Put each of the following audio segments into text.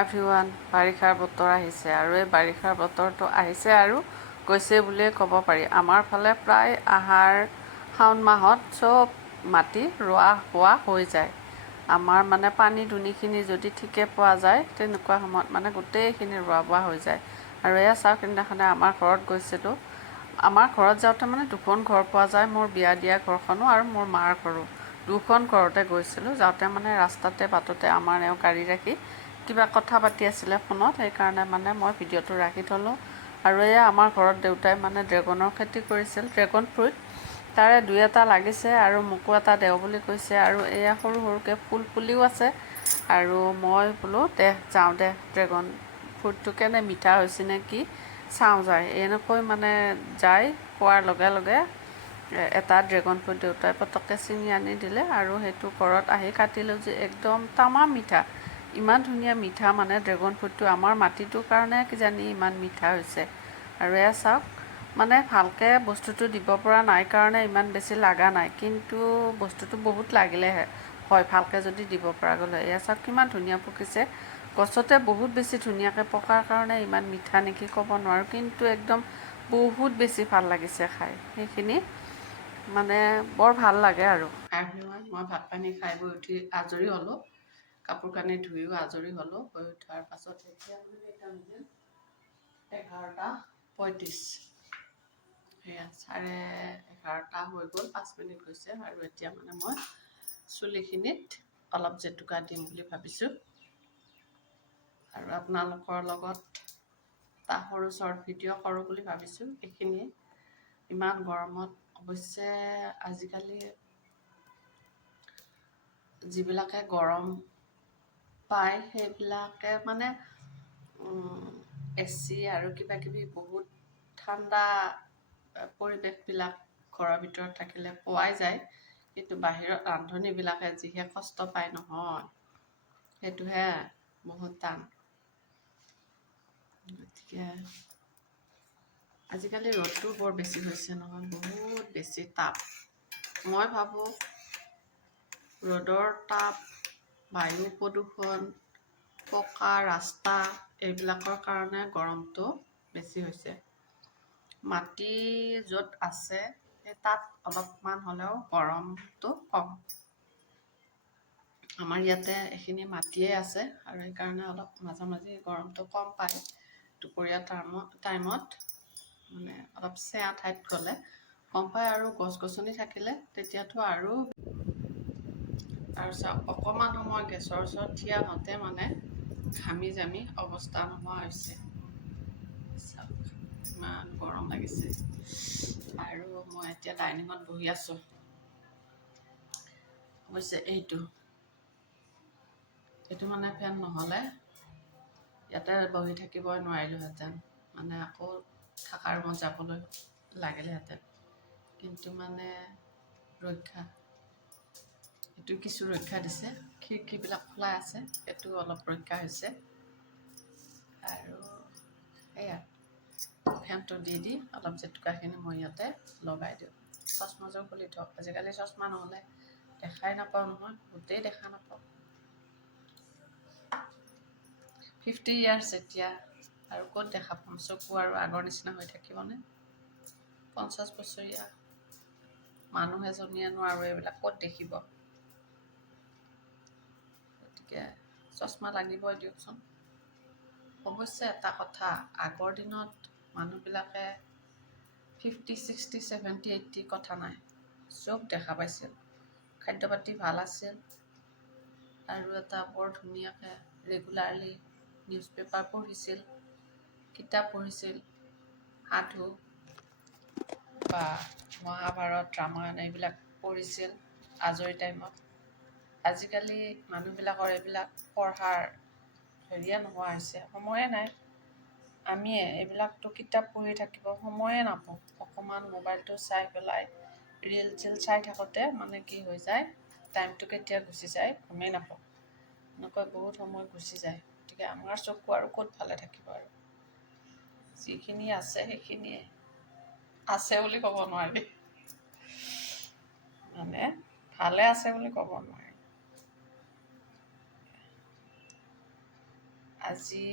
Everyone, বাৰিষাৰ বতৰ আহিছে আৰু এই বাৰিষাৰ বতৰটো আহিছে আৰু গৈছে বুলিয়ে ক'ব পাৰি। আমাৰ ফালে প্ৰায় আহাৰ শাওণ মাহত চব মাটি ৰোৱা হোৱা হৈ যায়। আমাৰ মানে পানী দুনিখিনি যদি ঠিকে পোৱা যায় তেনেকুৱা সময়ত মানে গোটেইখিনি ৰোৱা বোৱা হৈ যায়। আৰু এয়া চাওক, সেইদিনাখনে আমাৰ ঘৰত গৈছিলোঁ। আমাৰ ঘৰত যাওঁতে মানে দুখন ঘৰ পোৱা যায়, মোৰ বিয়া দিয়া ঘৰখনো আৰু মোৰ মাৰ ঘৰো। দুখন ঘৰতে গৈছিলোঁ। যাওঁতে মানে ৰাস্তাতে বাটতে আমাৰ এওঁ গাড়ী ৰাখি কিবা কথা পাতি আছিলে ফোনত, সেইকাৰণে মানে মই ভিডিঅ'টো ৰাখি থ'লোঁ। আৰু এয়া আমাৰ ঘৰত দেউতাই মানে ড্ৰেগনৰ খেতি কৰিছিল, ড্ৰেগন ফ্ৰুইট। তাৰে দুই এটা লাগিছে আৰু মোকো এটা দেও বুলি কৈছে। আৰু এয়া সৰু সৰুকৈ ফুল ফুলিও আছে। আৰু মই বোলো যাওঁ দে, ড্ৰেগন ফ্ৰুইটটো কেনে মিঠা হৈছে নে কি চাওঁ যায়। এনেকৈ মানে যাই পোৱাৰ লগে লগে এটা ড্ৰেগন ফ্ৰুইট দেউতাই পটককৈ ছিঙি আনি দিলে আৰু সেইটো ঘৰত আহি কাটিলোঁ যে একদম তামাম মিঠা। ইমান ধুনীয়া মিঠা মানে ড্ৰেগন ফ্ৰুইটটো, আমাৰ মাটিটোৰ কাৰণে কিজানি ইমান মিঠা হৈছে। আৰু এয়া চাওক, মানে ভালকৈ বস্তুটো দিব পৰা নাই কাৰণে ইমান বেছি লগা নাই, কিন্তু বস্তুটো বহুত লাগিলেহে হয় ভালকৈ যদি দিব পৰা গ'লে। এয়া চাওক কিমান ধুনীয়া পকিছে, গছতে বহুত বেছি ধুনীয়াকৈ পকাৰ কাৰণে ইমান মিঠা নেকি ক'ব নোৱাৰোঁ, কিন্তু একদম বহুত বেছি ভাল লাগিছে খাই। সেইখিনি মানে বৰ ভাল লাগে আৰু। মই ভাত পানী খাই বৈ উঠি আজৰি হ'লোঁ, কাপোৰ কানি ধুইও আজৰি হ'লোঁ। হৈ উঠাৰ পাছত এতিয়া মানে এটা 11:35, সেয়া 11:30 হৈ গ'ল, 5 মিনিট হৈছে। আৰু এতিয়া মানে মই চুলিখিনিত অলপ জেতুকা দিম বুলি ভাবিছোঁ আৰু আপোনালোকৰ লগত এটা সৰু শ্বৰ্ট ভিডিঅ' কৰোঁ বুলি ভাবিছোঁ। এইখিনিয়ে, ইমান গৰমত অৱশ্যে আজিকালি যিবিলাকে গৰম পায় সেইবিলাকে মানে AC আৰু কিবা কিবি বহুত ঠাণ্ডা পৰিৱেশবিলাক ঘৰৰ ভিতৰত থাকিলে পোৱাই যায়, কিন্তু বাহিৰত ৰান্ধনীবিলাকে যিহে কষ্ট পায় নহয়, সেইটোহে বহুত টান। গতিকে আজিকালি ৰ'দটো বৰ বেছি হৈছে নহয়, বহুত বেছি তাপ। মই ভাবোঁ ৰ'দৰ তাপ, বায়ু প্ৰদূষণ, পকা ৰাস্তা এইবিলাকৰ কাৰণে গৰমটো বেছি হৈছে। মাটি য'ত আছে সেই তাত অলপমান হ'লেও গৰমটো কম। আমাৰ ইয়াতে এইখিনি মাটিয়ে আছে আৰু সেইকাৰণে অলপ মাজে মাজে গৰমটো কম পায়। দুপৰীয়া টাইমত মানে অলপ চেয়া ঠাইত গ'লে কম পায়, আৰু গছ গছনি থাকিলে তেতিয়াতো আৰু চাওক, অকণমান সময় গেছৰ ওচৰত থিয় হওঁতে মানে ঘামি জামি অৱস্থা নোহোৱা হৈছে। চাওক ইমান গৰম লাগিছে। আৰু মই এতিয়া ডাইনিঙত বহি আছোঁ। অৱশ্যে এইটো মানে ফেন নহ'লে ইয়াতে বহি থাকিবই নোৱাৰিলোঁহেঁতেন, মানে আকৌ থাকা ৰুমত যাবলৈ লাগিলেহেঁতেন। কিন্তু মানে এইটো কিছু ৰক্ষা দিছে, খিৰিকীবিলাক খোলা আছে, সেইটো অলপ ৰক্ষা হৈছে। আৰু সেয়া ফেনটো দি অলপ জেতুকাখিনি মই ইয়াতে লগাই দিওঁ। চশমাযোৰ খুলি থওক, আজিকালি চশমা নহ'লে দেখাই নাপাওঁ নহয়, গোটেই দেখা নাপাওঁ। 50 ইয়াৰ্ছ এতিয়া, আৰু ক'ত দেখা পাম, চকু আৰু আগৰ নিচিনা হৈ থাকিবনে? 50 বছৰীয়া মানুহ এজনীয়েনো আৰু এইবিলাক ক'ত দেখিব? গতিকে চশমা লাগিবই দিয়কচোন। অৱশ্যে এটা কথা, আগৰ দিনত মানুহবিলাকে 50, 60, 70, 80 কথা নাই, চব দেখা পাইছিল। খাদ্য পাতি ভাল আছিল, আৰু এটা বৰ ধুনীয়াকৈ ৰেগুলাৰলি নিউজ পেপাৰ পঢ়িছিল, কিতাপ পঢ়িছিল, সাধু বা মহাভাৰত ৰামায়ণ এইবিলাক পঢ়িছিল আজৰি টাইমত। আজিকালি মানুহবিলাকৰ এইবিলাক পঢ়াৰ হেৰিয়ে নোহোৱা হৈছে, সময়ে নাই। আমিয়ে এইবিলাকতো কিতাপ পঢ়ি থাকিব সময়ে নাপাওঁ। অকণমান মোবাইলটো চাই পেলাই ৰিল চিল চাই থাকোঁতে মানে কি হৈ যায়, টাইমটো কেতিয়া গুচি যায় গমেই নাপাওঁ। এনেকৈ বহুত সময় গুচি যায়। গতিকে আমাৰ চকু আৰু ক'ত ভালে থাকিব? আৰু যিখিনি আছে সেইখিনিয়ে আছে বুলি ক'ব নোৱাৰি, মানে ভালে আছে বুলি ক'ব নোৱাৰি। আজি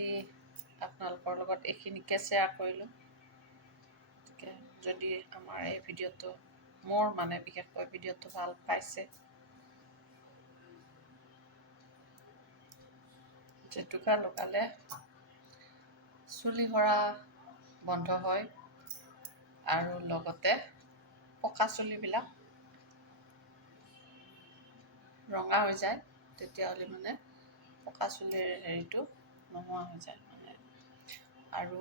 আপোনালোকৰ লগত এইখিনিকে শ্বেয়াৰ কৰিলোঁ। গতিকে যদি আমাৰ এই ভিডিঅ'টো মোৰ বিশেষকৈ ভিডিঅ'টো ভাল পাইছে, জেতুকা লগালে চুলি সৰা বন্ধ হয় আৰু লগতে পকা চুলিবিলাক ৰঙা হৈ যায়। তেতিয়াহ'লে পকা চুলিৰ হেৰিটো নোহোৱা হৈ যায় আৰু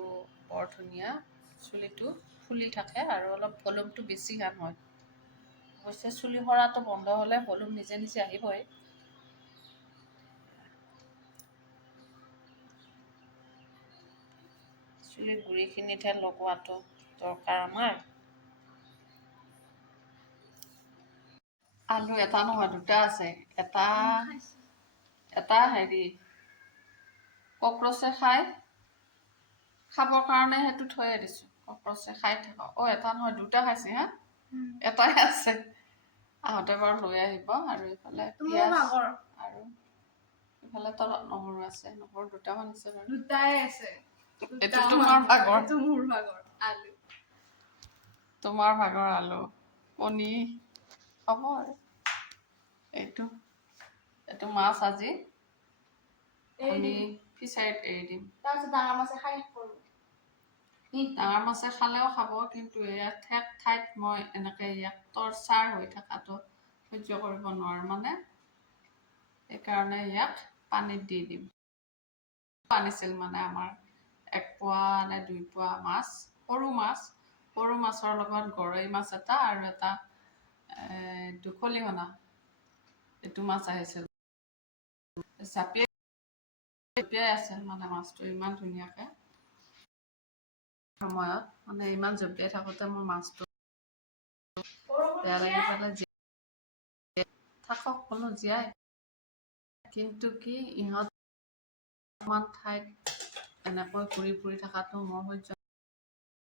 বৰ ধুনীয়া চুলিটো ফুলি থাকে আৰু অলপ ভলিউমটো বেছি কাম হয়। অৱশ্যে চুলি সৰাটো বন্ধ হ'লে ভলিউম নিজে নিজে আহিবই। চুলিৰ গুৰিখিনিতহে লগোৱাটো দৰকাৰ আমাৰ। আলু এটা নহয়, দুটা আছে। এটা হেৰি কক্ৰচে খাবৰ কাৰণে সেইটো থৈয়ে দিছোঁ। কক্ৰচে খাই থাকক। এটা নহয়, দুটা খাইছে হা? এটাই আছে। আহোঁতে বাৰু লৈ আহিব। আৰু এইফালে পিঁয়াজ আৰু এইফালে তলত নহৰু আছে। নহৰু দুটামান আছে বাৰু। দুটাই আছে। এইটো তোমাৰ ভাগৰ। এইটো মোৰ ভাগৰ আলু। তোমাৰ ভাগৰ আলু, কণী হ'ব আৰু এইটো মাছ আজি কণী ফিচাৰীত এৰি দিম। তাৰপিছত ডাঙৰ মাছে খাই শেষ কৰিব। ডাঙৰ মাছে খালেও খাব, কিন্তু ঠেক ঠাইত মই এনেকৈ ইয়াক টৰ্চাৰ হৈ থকাটো সহ্য কৰিব নোৱাৰোঁ। সেইকাৰণে ইয়াক পানীত দি দিম। আনিছিল আমাৰ 1 পোৱা নে 2 পোৱা মাছ, সৰু মাছৰ লগত গৰৈ মাছ এটা আৰু এটা খলিহনা এইটো মাছ আহিছিল। জঁপিয়াই আছিল মাছটো ইমান ধুনীয়াকৈ। সময়ত ইমান জঁপিয়াই থাকোঁতে মোৰ মাছটো বেয়া লাগি পেলাই থাকক বোলো জীয়াই। কিন্তু কি ইহঁত অকণমান ঠাইত এনেকৈ ঘূৰি ফুৰি থকাটো মোৰ সহ্য।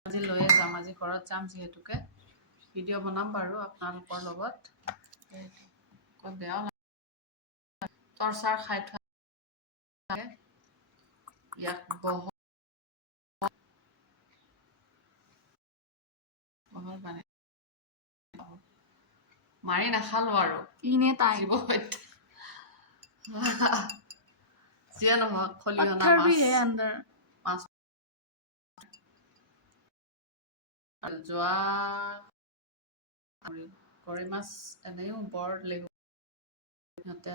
আজি লৈয়ে যাম। আজি ঘৰত যাম যিহেতুকে ভিডিঅ' বনাম বাৰু আপোনালোকৰ লগত। বেয়াও লাগে, টৰ্চাৰ খাই থোৱা ইয়াক মাৰি নাখালো আৰু জীৱ হত্যা যিয়ে নহওক খলিহনা মাছ আৰু গৰৈ মাছ এনেও বৰ লেহু সিহঁতে।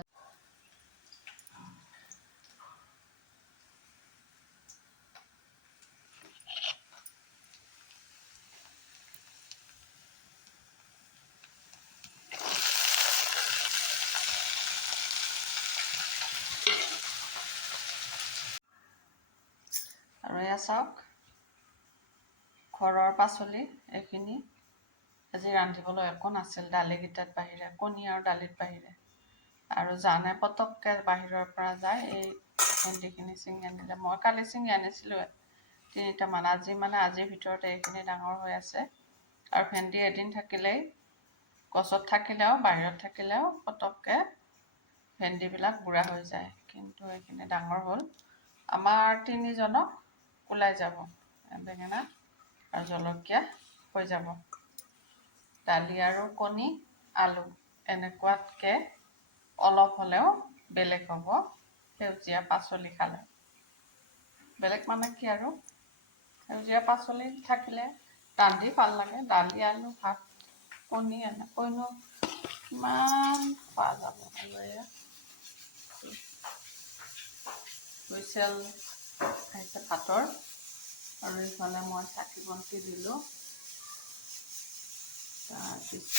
আৰু এয়া চাওক, ঘৰৰ পাচলি এইখিনি। আজি ৰান্ধিবলৈ একো নাছিল দালিকেইটাত বাহিৰে, কণী আৰু দালিত বাহিৰে। আৰু জানে পটককৈ বাহিৰৰ পৰা যায় এই ভেন্দিখিনি ছিঙি আনিলে। মই কালি ছিঙি আনিছিলোঁ 3টামান। আজিৰ ভিতৰতে এইখিনি ডাঙৰ হৈ আছে। আৰু ভেন্দি এদিন থাকিলেই, গছত থাকিলেও বাহিৰত থাকিলেও পটককৈ ভেন্দিবিলাক বুঢ়া হৈ যায়। কিন্তু এইখিনি ডাঙৰ হ'ল। আমাৰ 3জনক ওলাই যাব। বেঙেনা আৰু জলকীয়া হৈ যাব। দালি আৰু কণী, আলু এনেকুৱাতকৈ অলপ হ'লেও বেলেগ হ'ব সেউজীয়া পাচলি খালে। বেলেগ কি আৰু সেউজীয়া পাচলি থাকিলে ৰান্ধি ভাল লাগে। দালি, আলু, ভাত, কণী এনেকৈনো কিমান খোৱা যাব। হুইচেল আহিছে ভাতৰ। আৰু এইফালে মই চাকি বন্তি দিলোঁ। তাৰপিছত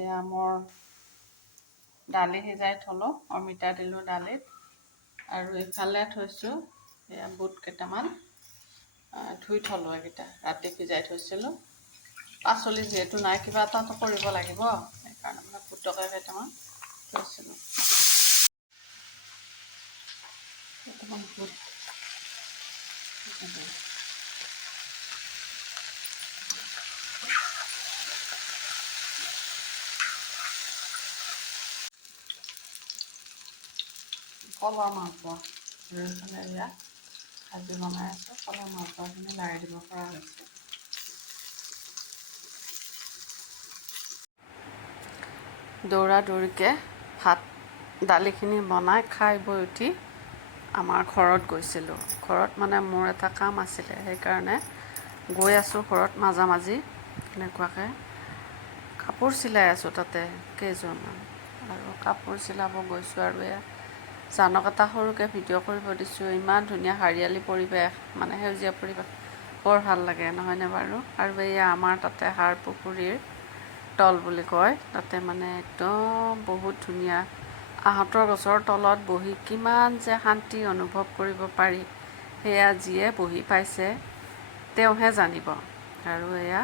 এয়া মোৰ দালি সিজাই থলোঁ, অমিতা দিলোঁ দালিত। আৰু এইফালে থৈছোঁ এয়া বুট কেইটামান ধুই থলোঁ। এইকেইটা ৰাতি ভিজাই থৈছিলোঁ। পাচলি যিহেতু নাই, কিবা এটাতো কৰিব লাগিব। সেইকাৰণে বুটকে কেইটামান থৈছিলোঁ। কেইটামান বুট কলৰ মালপোৱা আৰু এইফালে এয়া ভাজি বনাই আছোঁ, কলৰ মালপোৱাখিনি লাৰি দিব পৰা হৈছে। দৌৰা দৌৰিকৈ ভাত দালিখিনি বনাই খাই বৈ উঠি আমাৰ ঘৰত গৈছিলোঁ। ঘৰত মানে মোৰ এটা কাম আছিলে, সেইকাৰণে গৈ আছোঁ ঘৰত মাজামাজি এনেকুৱাকৈ কাপোৰ চিলাই আছোঁ তাতে কেইযোৰমান, আৰু কাপোৰ চিলাব গৈছোঁ। আৰু এয়া জানক এটা সৰুকৈ ভিডিঅ' কৰিব দিছোঁ। ইমান ধুনীয়া হাৰিয়ালী পৰিৱেশ, মানে সেউজীয়া পৰিৱেশ, বৰ ভাল লাগে নহয়নে বাৰু? আৰু এয়া আমাৰ তাতে সাৰ পুখুৰীৰ তল বুলি কয়, তাতে মানে একদম বহুত ধুনীয়া আহঁতৰ গছৰ তলত বহি কিমান যে শান্তি অনুভৱ কৰিব পাৰি, সেয়া যিয়ে বহি পাইছে তেওঁহে জানিব। আৰু এয়া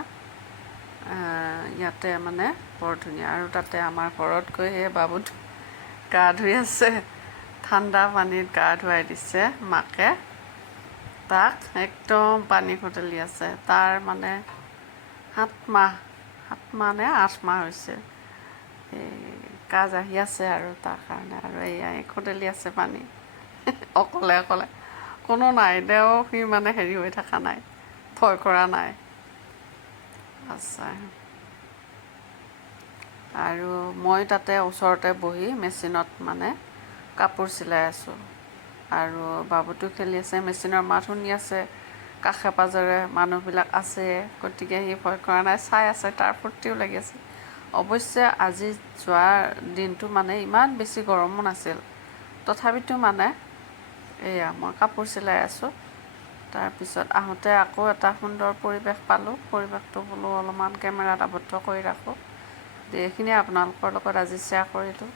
ইয়াতে মানে বৰ ধুনীয়া। আৰু তাতে আমাৰ ঘৰত গৈ সেই বাবুটো গা ধুই আছে, ঠাণ্ডা পানীত গা ধুৱাই দিছে মাকে তাক, একদম পানী ঘোটালি আছে। তাৰ মানে 7 মাহ নে 8 মাহ হৈছে। এই কাজ আহি আছে আৰু তাৰ কাৰণে, আৰু এয়াই ঘোটালি আছে পানী অকলে অকলে, কোনো নাই দেও, সি মানে হেৰি হৈ থকা নাই, ভয় কৰা নাই। আচ্ছা, আৰু মই তাতে ওচৰতে বহি মেচিনত মানে কাপোৰ চিলাই আছোঁ, আৰু বাবুটো খেলি আছে, মেচিনৰ মাত শুনি আছে, কাষে পাঁজৰে মানুহবিলাক আছে, গতিকে সি ভয় কৰা নাই, চাই আছে, তাৰ ফূৰ্তিও লাগি আছে। অৱশ্যে আজি যোৱা দিনটো মানে ইমান বেছি গৰমো নাছিল, তথাপিতো মানে এয়া মই কাপোৰ চিলাই আছোঁ। তাৰপিছত আহোঁতে আকৌ এটা সুন্দৰ পৰিৱেশ পালোঁ, পৰিৱেশটো বোলো অলপমান কেমেৰাত আবদ্ধ কৰি ৰাখোঁ। এইখিনিয়ে আপোনালোকৰ লগত আজি শ্বেয়াৰ কৰিলোঁ।